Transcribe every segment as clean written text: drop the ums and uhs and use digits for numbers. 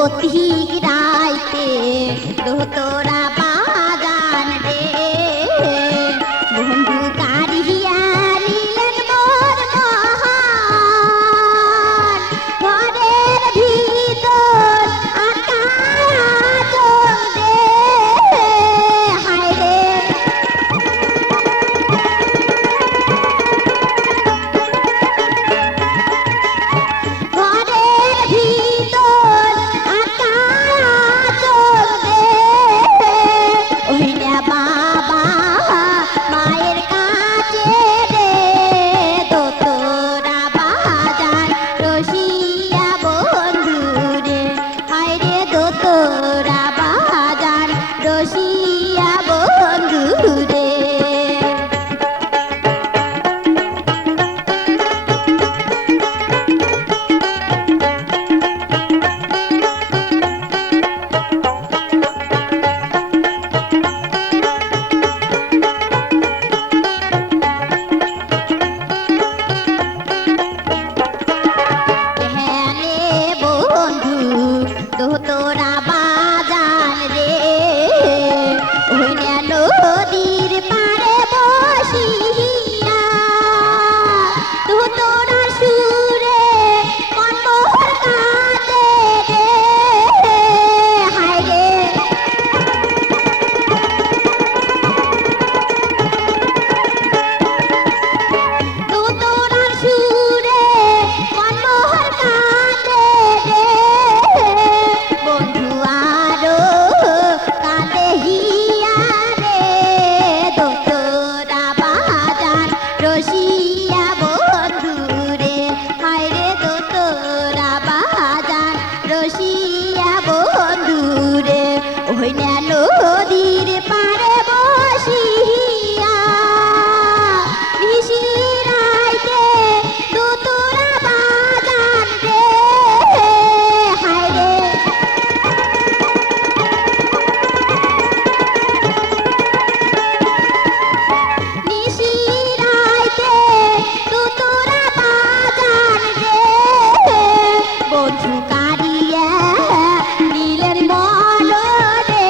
পথিক রাইতে দোতরা বাগান রে বন্ধু কারিয়া নিলেন মোর মহান ঘরের ভিতর আকাশ রে হায় রে ঘরের ভিতর আকাশ রে ওইলা বাবা মায়ের কাছে রে দোতরা বাজার রসিয়া বন্ধু রে হায় রে দোতরা বাজার রসিয়া বন্ধু রে হেলে বন্ধু দোতরা বাজান রে ওইনা নদীর পাড়ে বসিয়া দোতরা সুরে কণ্ঠর কাঁদে রে হায় রে দোতরার সুরে মনোহর কাঁদে রে বন্ধু আরো কাঁদে হিয়া রে দোতরা বাজার রসিয়া বন্ধু রে হায় রে দোতরা বাজার রসিয়া বন্ধু রে ওইনা নদীর পাড়ে বসিয়া নিশিরাইতে দোতরা বাজান রে হায় রে নিশিরাইতে দোতরা বাজান রে বন্ধু কারিয়া নীলের মন রে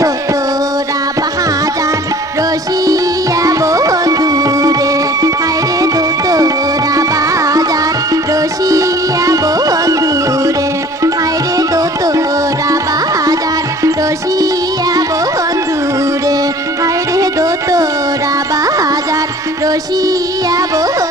দোতরা বাজান রসিয়া বন্ধু রে হায় রে দোতরা বাজান রসিয়া বন্ধু রে হায় রে দোতরা বাজান রসিয়া বন্ধু রে হায় রে দোতরা বাজান রসিয়া বন্ধু